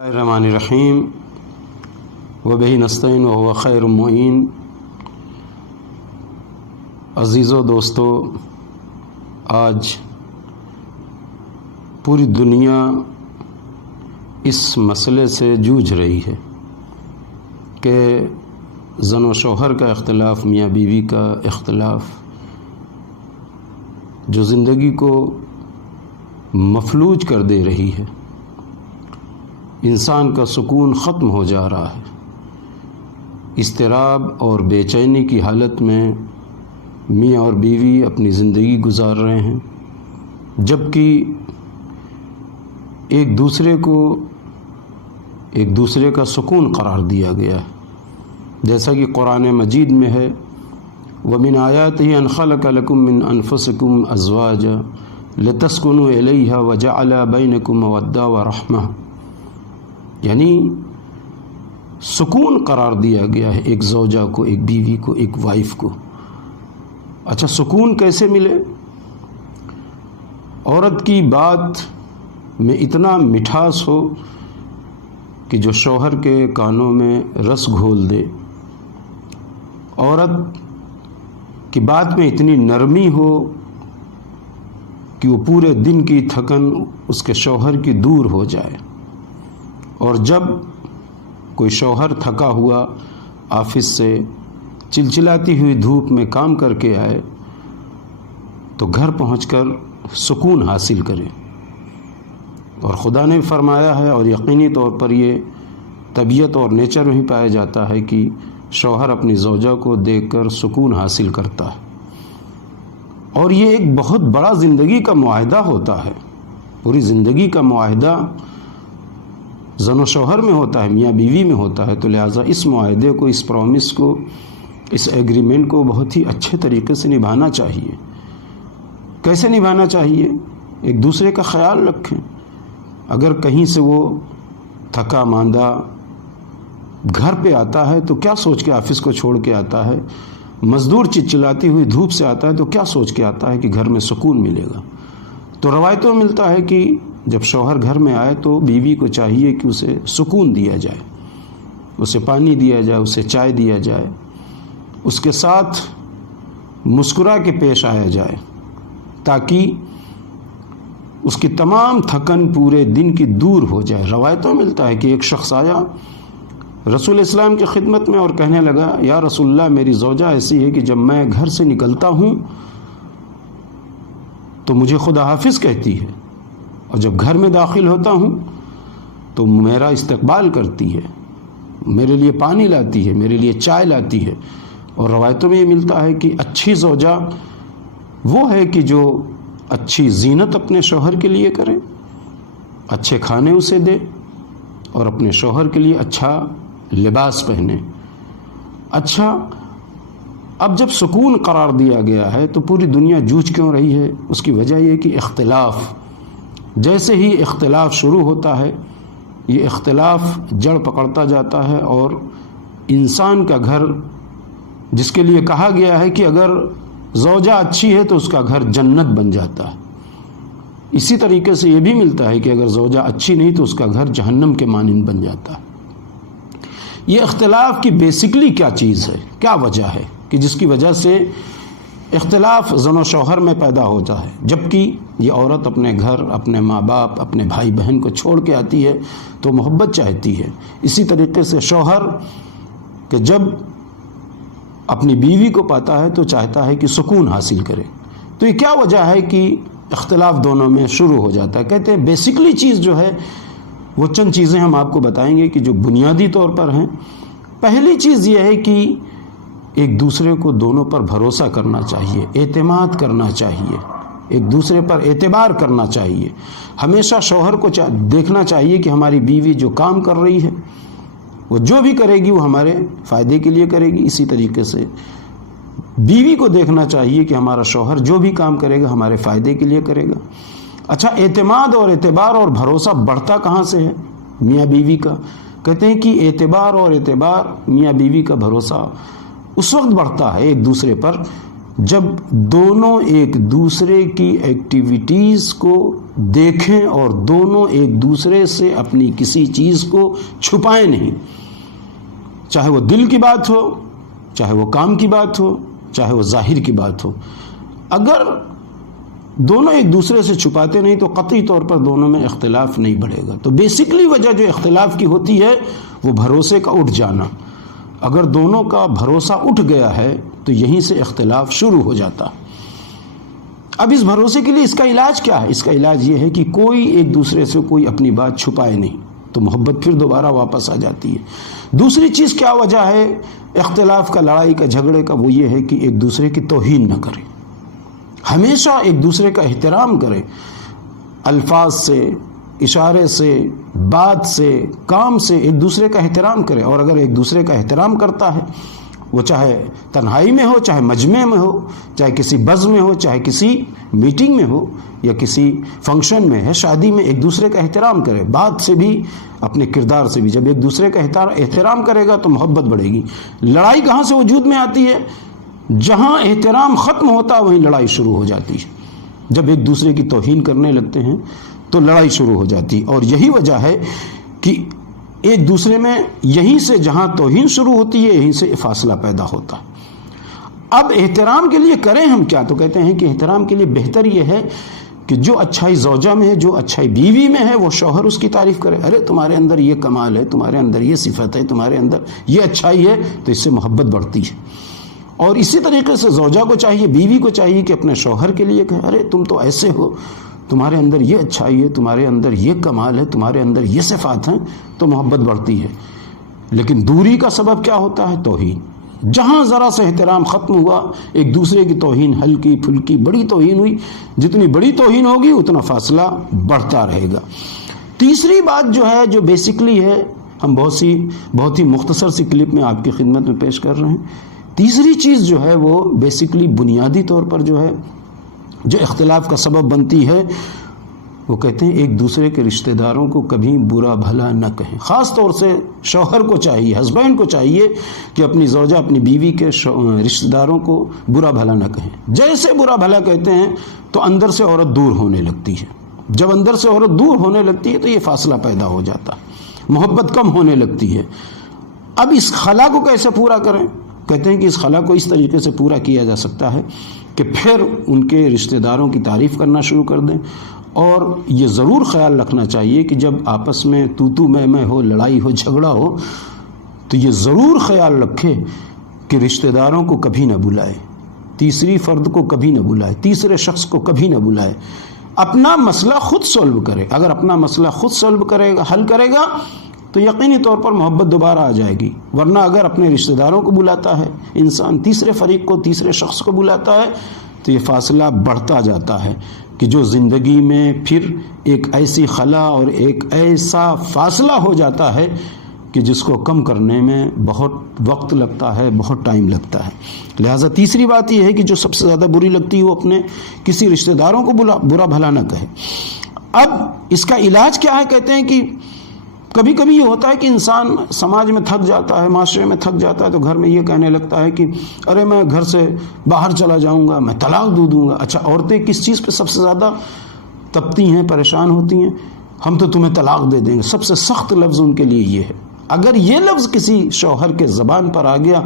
الرحمن الرحیم وبہ نستعین وهو خیر المعین۔ عزیزو دوستو، آج پوری دنیا اس مسئلے سے جوجھ رہی ہے کہ زن و شوہر کا اختلاف، میاں بیوی کا اختلاف، جو زندگی کو مفلوج کر دے رہی ہے، انسان کا سکون ختم ہو جا رہا ہے، اضطراب اور بے چینی کی حالت میں میاں اور بیوی اپنی زندگی گزار رہے ہیں، جبکہ ایک دوسرے کا سکون قرار دیا گیا ہے، جیسا کہ قرآن مجید میں ہے، وَمِنْ آيَاتِهِ أَنْ خَلَقَ لَكُم مِّنْ أَنفُسِكُمْ أَزْوَاجًا لِتَسْكُنُوا إِلَيْهَا وَجَعَلَ بَيْنَكُم مَّوَدَّةً وَرَحْمَةً، یعنی سکون قرار دیا گیا ہے ایک زوجہ کو، ایک بیوی کو، ایک وائف کو۔ اچھا، سکون کیسے ملے؟ عورت کی بات میں اتنا مٹھاس ہو کہ جو شوہر کے کانوں میں رس گھول دے، عورت کی بات میں اتنی نرمی ہو کہ وہ پورے دن کی تھکن اس کے شوہر کی دور ہو جائے، اور جب کوئی شوہر تھکا ہوا آفس سے چلچلاتی ہوئی دھوپ میں کام کر کے آئے تو گھر پہنچ کر سکون حاصل کرے۔ اور خدا نے فرمایا ہے، اور یقینی طور پر یہ طبیعت اور نیچر میں ہی پایا جاتا ہے، کہ شوہر اپنی زوجہ کو دیکھ کر سکون حاصل کرتا ہے، اور یہ ایک بہت بڑا زندگی کا معاہدہ ہوتا ہے۔ پوری زندگی کا معاہدہ زن و شوہر میں ہوتا ہے، میاں بیوی میں ہوتا ہے، تو لہٰذا اس معاہدے کو، اس پرومس کو، اس ایگریمنٹ کو بہت ہی اچھے طریقے سے نبھانا چاہیے۔ کیسے نبھانا چاہیے؟ ایک دوسرے کا خیال رکھیں۔ اگر کہیں سے وہ تھکا ماندہ گھر پہ آتا ہے تو کیا سوچ کے آفس کو چھوڑ کے آتا ہے؟ مزدور چلچلاتی ہوئی دھوپ سے آتا ہے تو کیا سوچ کے آتا ہے کہ گھر میں سکون ملے گا؟ تو روایتوں میں ملتا ہے کہ جب شوہر گھر میں آئے تو بیوی کو چاہیے کہ اسے سکون دیا جائے، اسے پانی دیا جائے، اسے چائے دیا جائے، اس کے ساتھ مسکرا کے پیش آیا جائے، تاکہ اس کی تمام تھکن پورے دن کی دور ہو جائے۔ روایتوں میں ملتا ہے کہ ایک شخص آیا رسول اسلام کی خدمت میں اور کہنے لگا، یا رسول اللہ، میری زوجہ ایسی ہے کہ جب میں گھر سے نکلتا ہوں تو مجھے خدا حافظ کہتی ہے، اور جب گھر میں داخل ہوتا ہوں تو میرا استقبال کرتی ہے، میرے لیے پانی لاتی ہے، میرے لیے چائے لاتی ہے۔ اور روایتوں میں یہ ملتا ہے کہ اچھی زوجہ وہ ہے کہ جو اچھی زینت اپنے شوہر کے لیے کرے، اچھے کھانے اسے دے، اور اپنے شوہر کے لیے اچھا لباس پہنے۔ اچھا، اب جب سکون قرار دیا گیا ہے تو پوری دنیا جوجھ کیوں رہی ہے؟ اس کی وجہ یہ کہ اختلاف، جیسے ہی اختلاف شروع ہوتا ہے، یہ اختلاف جڑ پکڑتا جاتا ہے، اور انسان کا گھر، جس کے لیے کہا گیا ہے کہ اگر زوجہ اچھی ہے تو اس کا گھر جنت بن جاتا ہے، اسی طریقے سے یہ بھی ملتا ہے کہ اگر زوجہ اچھی نہیں تو اس کا گھر جہنم کے مانند بن جاتا ہے۔ یہ اختلاف کی بیسکلی کیا چیز ہے، کیا وجہ ہے کہ جس کی وجہ سے اختلاف زن و شوہر میں پیدا ہوتا ہے؟ جبکہ یہ عورت اپنے گھر، اپنے ماں باپ، اپنے بھائی بہن کو چھوڑ کے آتی ہے تو محبت چاہتی ہے۔ اسی طریقے سے شوہر کہ جب اپنی بیوی کو پاتا ہے تو چاہتا ہے کہ سکون حاصل کرے۔ تو یہ کیا وجہ ہے کہ اختلاف دونوں میں شروع ہو جاتا ہے؟ کہتے ہیں بیسکلی چیز جو ہے وہ چند چیزیں ہم آپ کو بتائیں گے کہ جو بنیادی طور پر ہیں۔ پہلی چیز یہ ہے کہ ایک دوسرے کو دونوں پر بھروسہ کرنا چاہیے، اعتماد کرنا چاہیے، ایک دوسرے پر اعتبار کرنا چاہیے۔ ہمیشہ شوہر کو دیکھنا چاہیے کہ ہماری بیوی جو کام کر رہی ہے، وہ جو بھی کرے گی وہ ہمارے فائدے کے لیے کرے گی۔ اسی طریقے سے بیوی کو دیکھنا چاہیے کہ ہمارا شوہر جو بھی کام کرے گا ہمارے فائدے کے لیے کرے گا۔ اچھا، اعتماد اور اعتبار اور بھروسہ بڑھتا کہاں سے ہے میاں بیوی کا؟ کہتے ہیں کہ اعتبار میاں بیوی کا بھروسہ اس وقت بڑھتا ہے ایک دوسرے پر جب دونوں ایک دوسرے کی ایکٹیویٹیز کو دیکھیں اور دونوں ایک دوسرے سے اپنی کسی چیز کو چھپائیں نہیں، چاہے وہ دل کی بات ہو، چاہے وہ کام کی بات ہو، چاہے وہ ظاہر کی بات ہو، اگر دونوں ایک دوسرے سے چھپاتے نہیں تو قطعی طور پر دونوں میں اختلاف نہیں بڑھے گا۔ تو بیسکلی وجہ جو اختلاف کی ہوتی ہے وہ بھروسے کا اٹھ جانا۔ اگر دونوں کا بھروسہ اٹھ گیا ہے تو یہیں سے اختلاف شروع ہو جاتا۔ اب اس بھروسے کے لیے اس کا علاج کیا ہے؟ اس کا علاج یہ ہے کہ کوئی ایک دوسرے سے کوئی اپنی بات چھپائے نہیں، تو محبت پھر دوبارہ واپس آ جاتی ہے۔ دوسری چیز کیا وجہ ہے اختلاف کا، لڑائی کا، جھگڑے کا؟ وہ یہ ہے کہ ایک دوسرے کی توہین نہ کرے، ہمیشہ ایک دوسرے کا احترام کرے، الفاظ سے، اشارے سے، بات سے، کام سے ایک دوسرے کا احترام کرے۔ اور اگر ایک دوسرے کا احترام کرتا ہے، وہ چاہے تنہائی میں ہو، چاہے مجمع میں ہو، چاہے کسی بز میں ہو، چاہے کسی میٹنگ میں ہو یا کسی فنکشن میں ہے، شادی میں، ایک دوسرے کا احترام کرے، بات سے بھی، اپنے کردار سے بھی۔ جب ایک دوسرے کا احترام کرے گا تو محبت بڑھے گی۔ لڑائی کہاں سے وجود میں آتی ہے؟ جہاں احترام ختم ہوتا ہے وہیں لڑائی شروع ہو جاتی ہے۔ جب ایک دوسرے کی توہین کرنے لگتے ہیں تو لڑائی شروع ہو جاتی، اور یہی وجہ ہے کہ ایک دوسرے میں یہیں سے جہاں توہین شروع ہوتی ہے یہیں سے فاصلہ پیدا ہوتا ہے۔ اب احترام کے لیے کریں ہم کیا؟ تو کہتے ہیں کہ احترام کے لیے بہتر یہ ہے کہ جو اچھائی زوجہ میں ہے، جو اچھائی بیوی میں ہے، وہ شوہر اس کی تعریف کرے۔ ارے تمہارے اندر یہ کمال ہے، تمہارے اندر یہ صفت ہے، تمہارے اندر یہ اچھائی ہے، تو اس سے محبت بڑھتی ہے۔ اور اسی طریقے سے زوجہ کو چاہیے، بیوی کو چاہیے کہ اپنے شوہر کے لیے کہے ارے تم تو ایسے ہو، تمہارے اندر یہ اچھائی ہے، تمہارے اندر یہ کمال ہے، تمہارے اندر یہ صفات ہیں، تو محبت بڑھتی ہے۔ لیکن دوری کا سبب کیا ہوتا ہے؟ توہین۔ جہاں ذرا سے احترام ختم ہوا، ایک دوسرے کی توہین، ہلکی پھلکی بڑی توہین ہوئی، جتنی بڑی توہین ہوگی اتنا فاصلہ بڑھتا رہے گا۔ تیسری بات جو ہے، جو بیسکلی ہے، ہم بہت ہی مختصر سی کلپ میں آپ کی خدمت میں پیش کر رہے ہیں۔ تیسری چیز جو ہے وہ بیسکلی بنیادی طور پر جو ہے، جو اختلاف کا سبب بنتی ہے، وہ کہتے ہیں ایک دوسرے کے رشتہ داروں کو کبھی برا بھلا نہ کہیں۔ خاص طور سے شوہر کو چاہیے، ہسبینڈ کو چاہیے کہ اپنی زوجہ، اپنی بیوی کے رشتہ داروں کو برا بھلا نہ کہیں۔ جیسے برا بھلا کہتے ہیں تو اندر سے عورت دور ہونے لگتی ہے۔ جب اندر سے عورت دور ہونے لگتی ہے تو یہ فاصلہ پیدا ہو جاتا ہے، محبت کم ہونے لگتی ہے۔ اب اس خلا کو کیسے پورا کریں؟ کہتے ہیں کہ اس خلا کو اس طریقے سے پورا کیا جا سکتا ہے کہ پھر ان کے رشتہ داروں کی تعریف کرنا شروع کر دیں، اور یہ ضرور خیال رکھنا چاہیے کہ جب آپس میں تو میں ہو، لڑائی ہو، جھگڑا ہو، تو یہ ضرور خیال رکھے کہ رشتہ داروں کو کبھی نہ بلائے، تیسری فرد کو کبھی نہ بلائے، تیسرے شخص کو کبھی نہ بلائے، اپنا مسئلہ خود سولو کرے۔ اگر اپنا مسئلہ خود سولو کرے گا، حل کرے گا، تو یقینی طور پر محبت دوبارہ آ جائے گی۔ ورنہ اگر اپنے رشتہ داروں کو بلاتا ہے انسان، تیسرے فریق کو، تیسرے شخص کو بلاتا ہے، تو یہ فاصلہ بڑھتا جاتا ہے کہ جو زندگی میں پھر ایک ایسی خلا اور ایک ایسا فاصلہ ہو جاتا ہے کہ جس کو کم کرنے میں بہت وقت لگتا ہے، بہت ٹائم لگتا ہے۔ لہٰذا تیسری بات یہ ہے کہ جو سب سے زیادہ بری لگتی ہے وہ اپنے کسی رشتہ داروں کو برا بھلا نہ کہے۔ اب اس کا علاج کیا ہے؟ کہتے ہیں کہ کبھی کبھی یہ ہوتا ہے کہ انسان سماج میں تھک جاتا ہے، معاشرے میں تھک جاتا ہے، تو گھر میں یہ کہنے لگتا ہے کہ ارے میں گھر سے باہر چلا جاؤں گا، میں طلاق دوں گا۔ اچھا، عورتیں کس چیز پہ سب سے زیادہ تپتی ہیں، پریشان ہوتی ہیں؟ ہم تو تمہیں طلاق دے دیں گے۔ سب سے سخت لفظ ان کے لیے یہ ہے۔ اگر یہ لفظ کسی شوہر کے زبان پر آ گیا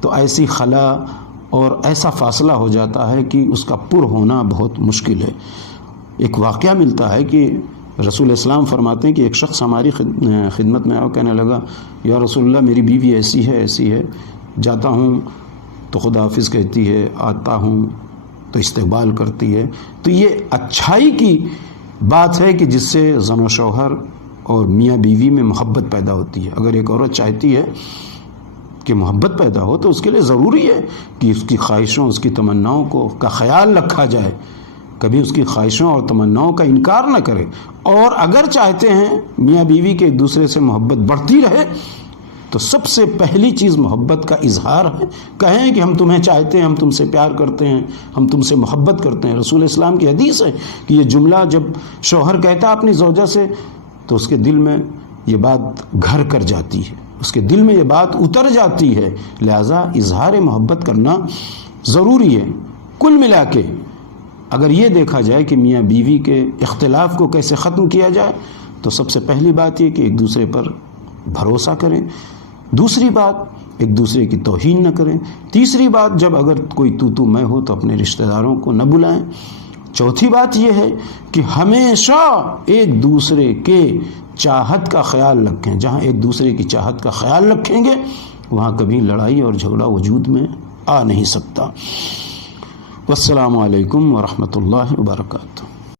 تو ایسی خلا اور ایسا فاصلہ ہو جاتا ہے کہ اس کا پر ہونا بہت مشکل ہے۔ ایک واقعہ ملتا ہے کہ رسول اسلام فرماتے ہیں کہ ایک شخص ہماری خدمت میں آیا، کہنے لگا یا رسول اللہ میری بیوی ایسی ہے، جاتا ہوں تو خدا حافظ کہتی ہے، آتا ہوں تو استقبال کرتی ہے۔ تو یہ اچھائی کی بات ہے کہ جس سے زن و شوہر اور میاں بیوی میں محبت پیدا ہوتی ہے۔ اگر ایک عورت چاہتی ہے کہ محبت پیدا ہو تو اس کے لیے ضروری ہے کہ اس کی خواہشوں، اس کی تمناؤں کا خیال رکھا جائے، کبھی اس کی خواہشوں اور تمناؤں کا انکار نہ کرے۔ اور اگر چاہتے ہیں میاں بیوی کے ایک دوسرے سے محبت بڑھتی رہے تو سب سے پہلی چیز محبت کا اظہار ہے۔ کہیں کہ ہم تمہیں چاہتے ہیں، ہم تم سے پیار کرتے ہیں، ہم تم سے محبت کرتے ہیں۔ رسول اسلام کی حدیث ہے کہ یہ جملہ جب شوہر کہتا اپنی زوجہ سے تو اس کے دل میں یہ بات گھر کر جاتی ہے، اس کے دل میں یہ بات اتر جاتی ہے۔ لہذا اظہار محبت کرنا ضروری ہے کل ملا کے اگر یہ دیکھا جائے کہ میاں بیوی کے اختلاف کو کیسے ختم کیا جائے تو سب سے پہلی بات یہ کہ ایک دوسرے پر بھروسہ کریں، دوسری بات ایک دوسرے کی توہین نہ کریں، تیسری بات جب اگر کوئی تو میں ہو تو اپنے رشتہ داروں کو نہ بلائیں، چوتھی بات یہ ہے کہ ہمیشہ ایک دوسرے کے چاہت کا خیال رکھیں، جہاں ایک دوسرے کی چاہت کا خیال رکھیں گے وہاں کبھی لڑائی اور جھگڑا وجود میں آ نہیں سکتا۔ والسلام علیکم ورحمۃ اللہ وبرکاتہ۔